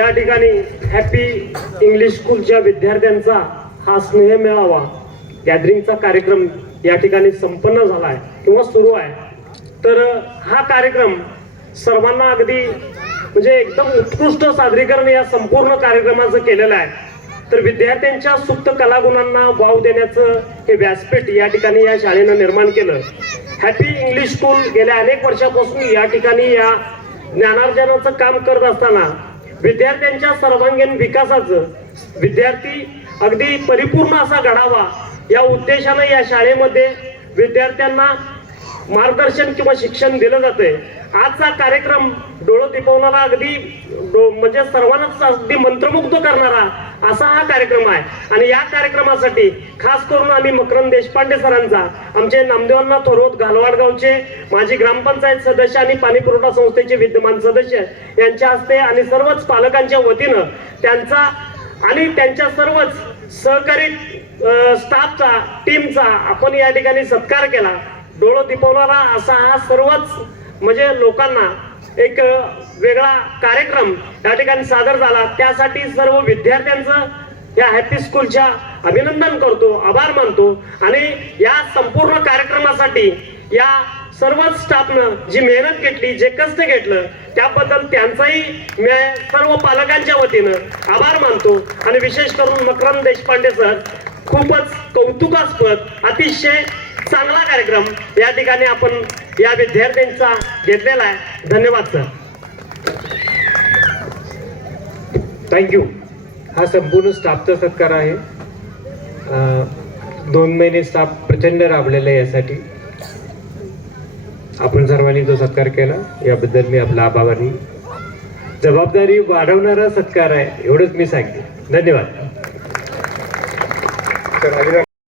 या ठिकाणी happy English स्कूलच्या विद्यार्थ्यांचा हा स्नेह मेळावा गॅदरिंगचा कार्यक्रम या ठिकाणी संपन्न झाला आहे किंवा सुरू आहे. तर हा कार्यक्रम सर्वांना अगदी म्हणजे एकदम उत्कृष्ट सादरीकरण या संपूर्ण कार्यक्रमाचं केलेलं आहे. तर विद्यार्थ्यांच्या सुप्त कलागुणांना वाव देण्याचं हे व्यासपीठ या ठिकाणी या शाळेनं निर्माण केलं. हॅपी इंग्लिश स्कूल गेल्या अनेक वर्षापासून या ठिकाणी या ज्ञानार्जनाचं काम करत असताना विद्यार्थ्यांच्या सर्वांगीण विकासाचं विद्यार्थी अगदी परिपूर्ण असा घडावा या उद्देशानं या शाळेमध्ये विद्यार्थ्यांना मार्गदर्शन किंवा शिक्षण दिलं जातंय. आजचा कार्यक्रम डोळं दिपवणारा अगदी डो- म्हणजे सर्वांनाच अगदी मंत्रमुग्ध करणारा असा हा कार्यक्रम आहे. आणि या कार्यक्रमासाठी खास करून आम्ही मकरंद देशपांडे सरांचा आमचे नामदेवांना थोरवत घालवाडगावचे माजी ग्रामपंचायत सदस्य आणि पाणी पुरवठा संस्थेचे विद्यमान सदस्य यांच्या हस्ते आणि सर्वच पालकांच्या वतीनं त्यांचा आणि त्यांच्या सर्वच सहकारी स्टाफचा टीमचा आपण या ठिकाणी सत्कार केला. डोळं दिपवणारा असा हा सर्वच म्हणजे लोकांना एक वेगळा कार्यक्रम या ठिकाणी सादर झाला. त्यासाठी सर्व विद्यार्थ्यांचं या हॅपी स्कूलच्या अभिनंदन करतो आभार मानतो. आणि या संपूर्ण कार्यक्रमासाठी या सर्वच स्टाफनं जी मेहनत घेतली जे कष्ट घेतलं त्याबद्दल त्यांचाही मी सर्व पालकांच्या वतीनं आभार मानतो. आणि विशेष करून मकरंद देशपांडे सर खूपच कौतुकास्पद अतिशय चांगला कार्यक्रम या ठिकाणी आपण या विद्यार्थ्यांचा घेतलेला आहे. धन्यवाद सर थँक्यू हा संपूर्ण स्टाफचा सत्कार आहे. दोन महिने स्टाफ प्रचंड राबलेला आहे यासाठी. आपण सर्वांनी जो सत्कार केला याबद्दल मी आपला आभारी. जबाबदारी वाढवणारा सत्कार आहे एवढंच मी सांगते धन्यवाद.